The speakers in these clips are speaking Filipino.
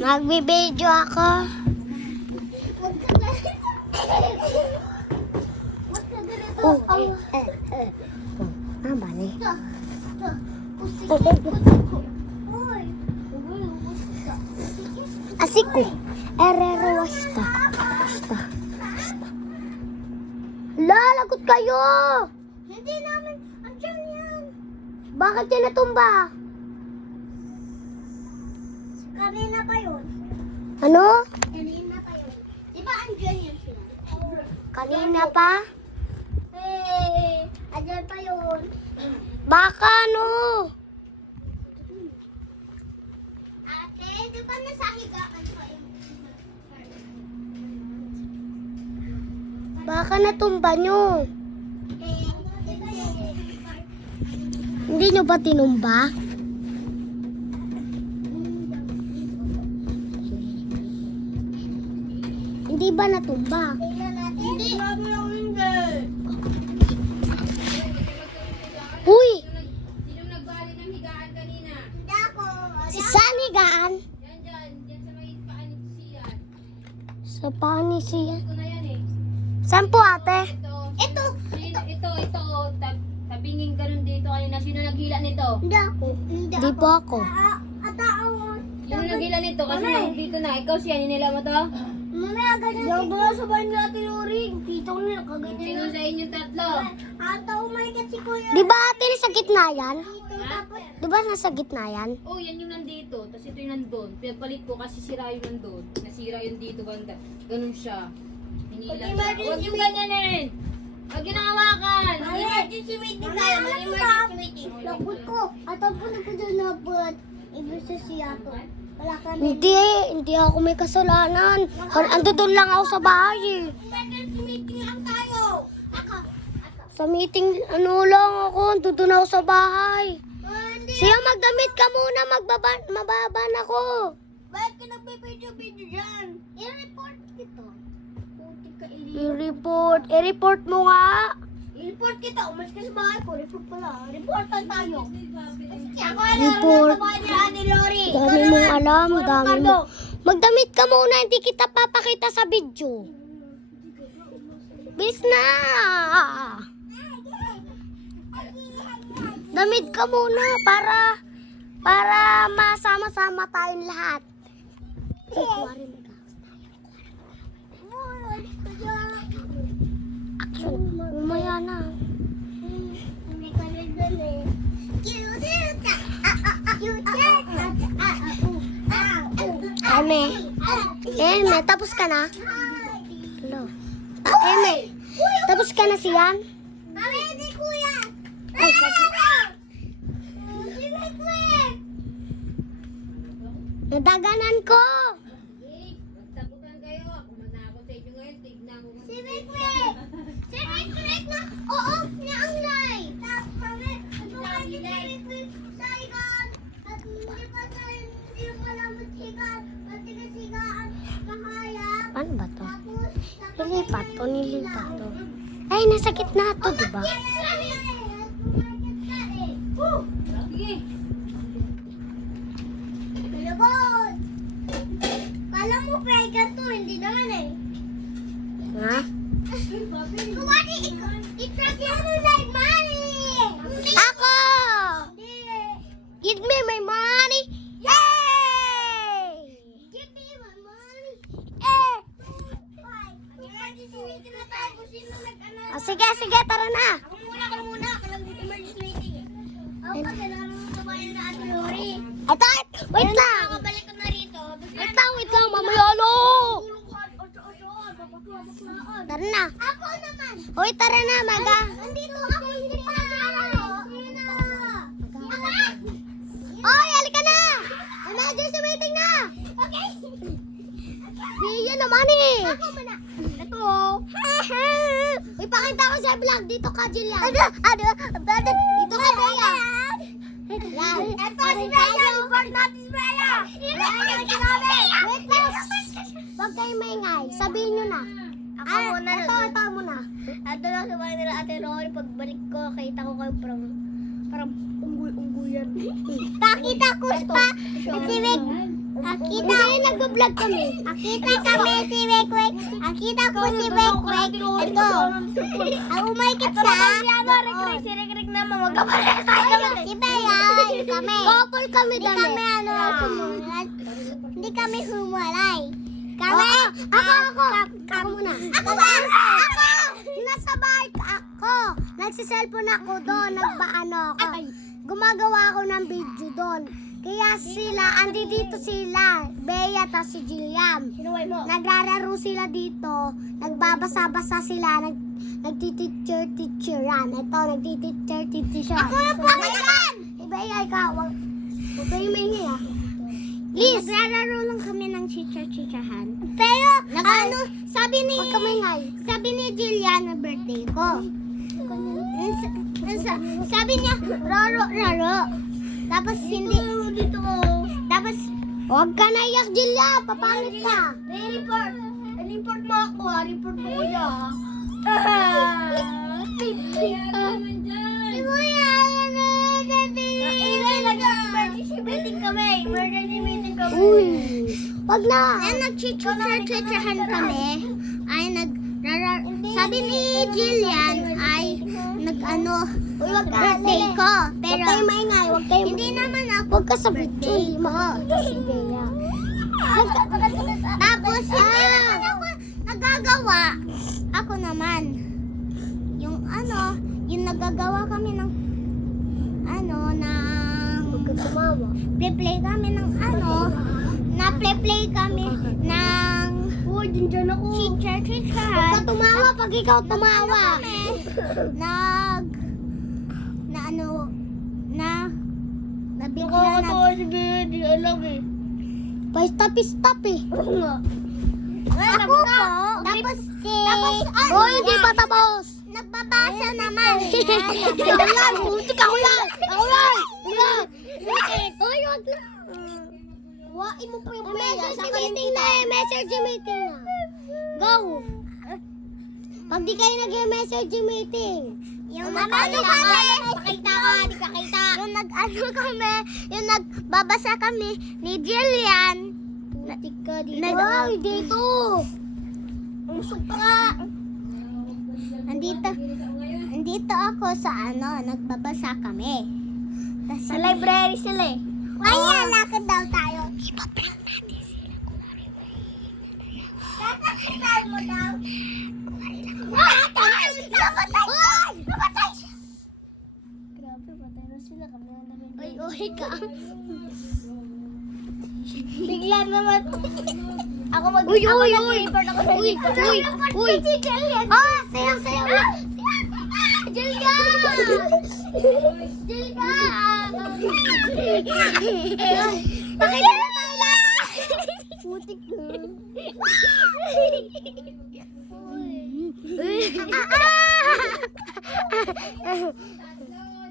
Magbibideo ako. Bali. Asiko. Erero wasta. Lagot kayo. Hindi namin, andyan yan. Bakit yan natumba? Kanina pa yun. Ano? Kanina pa yun. Di ba andyan yan sila? Kanina pa? Andyan pa yun. Baka ano? Ate, di ba nasa higaan pa yun? Baka natumba nyo. Di ba yun? Hindi nyo ba tinumba? Hindi ba natumba? Tingnan natin. Hindi. Uy! Sino nagbalik ng higaan kanina? Hindi ako. Saan higaan? Diyan sa may paan ni Sian. Sa panisiyan. Ito na yan eh. Saan po ate? Ito. Ito. Tabingin ganun dito kanina. Sino naghila nito? Hindi ako. Di po ako. Sino naghila nito? Kasi dito na. Ikaw siya, ninila mo to? Mamaya ganyan. Hindi ako sa bahay nila Ate Lori. Kita ko nila kaganyan Sino sa inyo tatlo? Ata umayikat si Kuya. Di ba ate nasa gitna yan? Tapos, Di ba nasa gitna yan? Oh, yan yung nandito. Tapos ito yung nandun. Pinagpalit ko kasi sira yung nandun. Nasira yung dito banda. Ganun siya. Hinila siya. Huwag yung ganyanin! Huwag yung nakawakan! emergency meeting tayo. Emergency meeting. Lagot ko. At ang puno ko dyan na buhat. Ibig sa siya to. Wala ka na. Hindi ako may kasalanan. Ando doon lang ako sa bahay eh. Emergency meeting lang tayo. Ako. Sa meeting, ano lang ako, ando doon ako sa bahay. Hindi. Siya magdamit ka muna, mababan ako. Bakit ka nagpipidyo-video dyan? I-report kita. Puti ka I-report mo nga. I-report kita. Umalis ka sa bahay ko. Report pala. Reportan tayo. Ako Report. sa bahay ni Ate Lori. Dami mong alam, dami mo. Magdamit ka muna, hindi kita papakita sa video. Bilis na. Damit ka muna para masama-sama tayong lahat. Action, umaya na. Hindi ka na dun eh. Eme, tapos ka na? Hello. Eme, tapos ka na siyan? Mami, hindi kuya. Ay, nadaganan ko. Magtaputan kayo. Ako manakot sa inyo ngayon. Tignan ko. Si Wik-Wik! Si Wik-Wik na off niya ang light! Tapos kami, nagbuhay ni Wik-Wik sa higaan. At hindi pa tayo, hindi mo alam at higaan. At tinasigaan, mahayap. Paano ba to? Tapos, Nilipat to. Ay, nasa gitna to, di ba? Sige. Pilabot! Kala mo pregan to, hindi naman eh. Ha? Kumari, i-track yan like money! Ako! Hindi! Give me my money! Yay! Give me my money! Eh! Emergency meeting na tayo kung sino nag-ano. Sige, tara na. Ako muna. Ako lang dito emergency meeting eh. Ako kasi naroon sa bayan na Ate Lori. Ito, wait lang. Nakabalik ko na rito. Wait lang, mamaya lo. Tara na. Ako naman. Hoy, tara na, maga. Nandito ako. Hindi pa ako. Hoy, halika na. Emergency meeting na. Okay. Siya naman eh. Ako muna. Ito. Ipakita ko sa vlog. Dito ka, Jillian. Dito ka, Bea. Yan. Ito si Bea. Report natin si Bea. Wait lang. Huwag kayo maingay. Sabihin nyo na. Ako muna. Ito muna. Ito lang sa bahay nila Ate Lori. Pagbalik ko, kita ko kayo parang unggoy-unggoyan. Pakita ko pa. Si Vic. Akita, nagbablog kami. Akita kami si Wekwek. Akita ko si Wekwek. Ito. Ang umaykit siya. Si Rick naman, magkapares tayo. Si Bea, kami. Couple kami dami. Hindi kami hindi kami humalay. Kami. Ako muna. Ako ba? Ako! Nasa bike ako. Nagsiselfon ako doon. Gumagawa ako ng video doon. Kaya sila, dito sila. Bea at si Jillian. Sinuway mo. Nagrararo sila dito. Nagbabasa-basa sila. Nagtiteacher-teacheran. Ito, nagtiteacher-teacheran. Ako naman! Bea, ikaw. Huwag kayo maingay ah. Liz, nagrararo lang kami ng chicha-chichahan. Pero, sabi ni Jillian na birthday ko. Sabi niya, raro. Tapos hindi. Tapos, huwag ka na iyak, Jillian. Papangit ka. Report mo ako ha. Report mo kuya ha. Participating kami. Emergency meeting kami. Uy, wag na. Nagchichahan kami. Sabi ni Jillian ay birthday ko. Pero, hindi naman ako. Huwag ka sa birthday mo. Tapos, hindi naman ako nagagawa. Ako naman. Yung nagagawa kami ng play kami ng na-play kami ng Diyan ako. chicha. Huwag ka tumawa pag ikaw tumawa. Nabigla na. Sige, di alam eh. Pa-stop eh. Oo nga. Ako po. Tapos hindi pa tapos. Nagbabasa naman. Yan, putik ako yan. Hoy, wag na. Huwain mo pa yung pera. Message meeting na. Go. Pag di kayo nag-message meeting. Yung pakita ka, di kakita. Yung kami, yung nagbabasa kami ni Jillian. Putik ka dito. Dito. Umusog ka. Andito ako sa nagbabasa kami. Sa library sila eh. Ay, lakad daw tayo. Ipaprank natin sila. Sasaktan mo daw. Napatay siya. Grabe, patay na sila. Kami ang namin. Uy ka. Bigla naman. Ako Uy. nag-report ako sa Uy. Sayaw na. Pakita na tayo lahat. Putik na.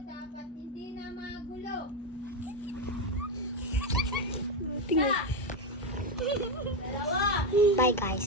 Dapat hindi na magulo. Bye guys.